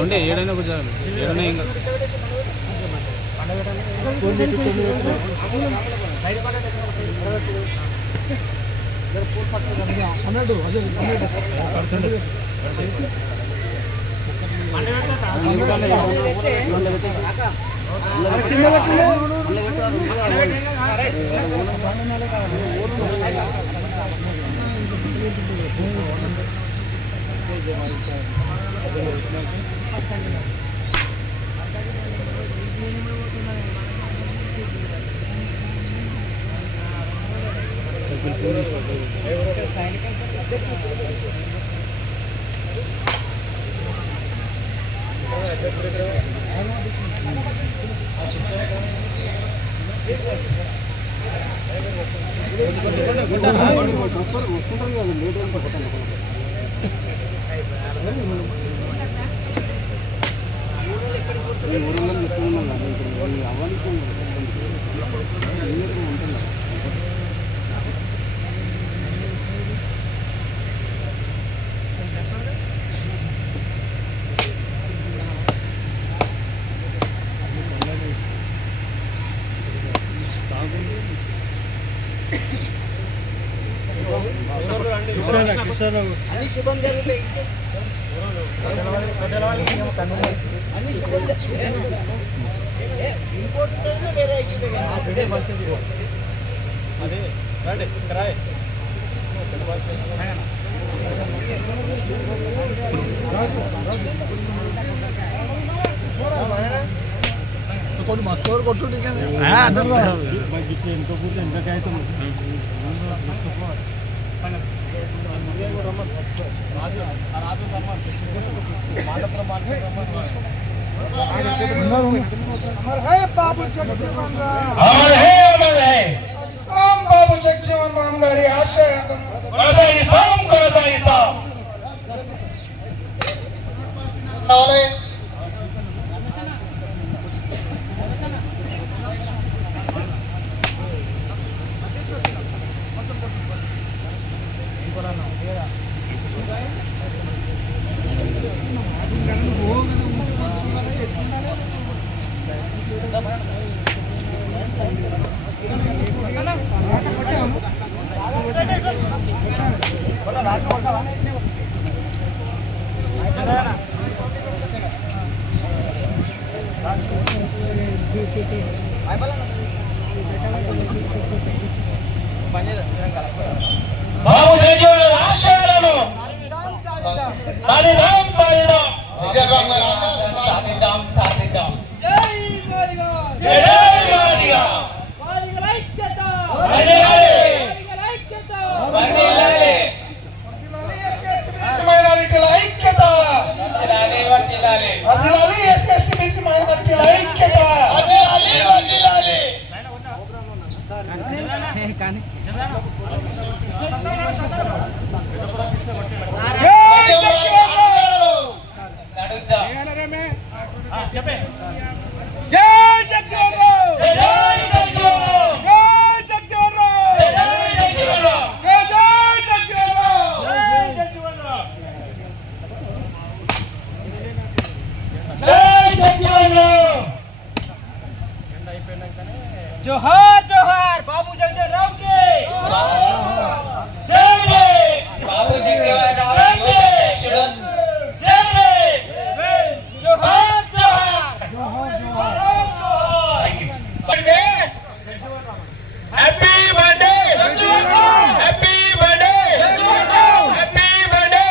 ఉండే ఏడైనా కూర్చోాలి ఏడైనా ఇంకా అన్ని శుభం జరుగుతాయి. మస్తు కొట్టు బాబు జగజీవన్ రామ్ గారి ఆశయాలను కొనసాగిస్తాం. బాబు జగజీవన్ ఆశయాలను సాధిద్దాం సాధిద్దాం. సాధిద్దాం సాధిద్దాం. జై మాదిగా జై మాదిగా. మాదిగల ఐక్యత వర్ధిల్లాలి ఐక్యత వర్ధిల్లాలి. మైనారిటీల ఐక్యత వర్ధిల్లాలి వర్ధిల్లాలి వర్ధిల్లాలి. ఎస్ఎస్టీ బీసీ మైనారిటీల ఐక్యత వర్ధిల్లాలి వర్ధిల్లాలి. కానీ जोहार जोहार बाबू जगजीवन राम के जय जय. बाबू जगजीवन राम के जय जय. जोहार जोहार जोहार जोहार. Happy birthday happy birthday happy birthday.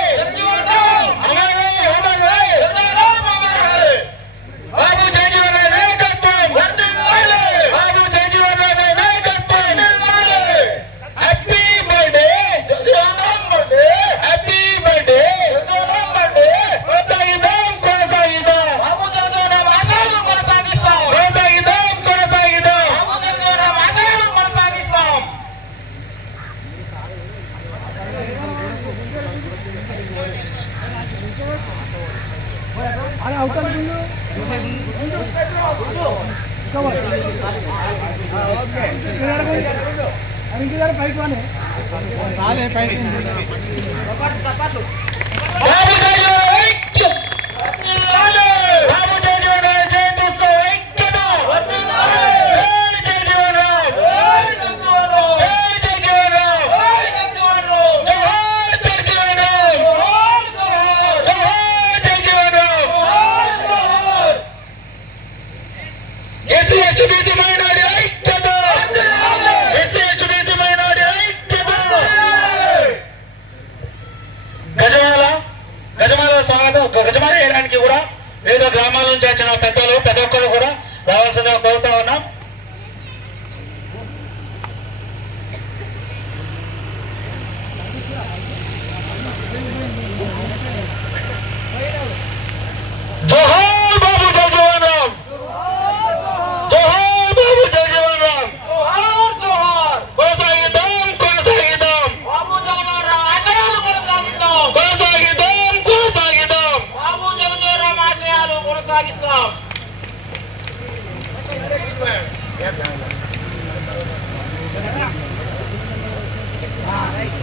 Babu Jagjivan नायकत्వం వర్ధిల్లాలి. బాబు జగజీవన్ నాయకత్వం వర్ధిల్లాలి. Happy birthday Jagjivan birthday happy birthday Jagjivan birthday. కొనసాగిద్దాం కొనసాగిద్దాం. బాబు జగజీవన్ ఆశయాలను కొనసాగిస్తాం. కొనసాగిద్దాం కొనసాగిద్దాం. బాబు జగజీవన్ ఆశయాలను కొనసాగిస్తాం. అరే అవుతాను పైకి పైకి స్వాగతం గజమారి వేయడానికి కూడా వివిధ గ్రామాల నుంచి వచ్చిన పెద్దలు ప్రతి ఒక్కరు కూడా రావాల్సిందిగా కోరుతా ఉన్నాం. జోహార్ బాబు జగజీవన్ రామ్, జోహార్ బాబు జగజీవన్ రామ్, జోహార్ జోహార్ కొనసాగిద్దాం కొనసాగిద్దాం బాబు జగజీవన్ రామ్ ఆశయాలు కొనసాగిద్దాం, కొనసాగిద్దాం కొనసాగిద్దాం. బాబు జగజీవన్ రామ్ ఆశయాలు కొనసాగిస్తాం. రైట్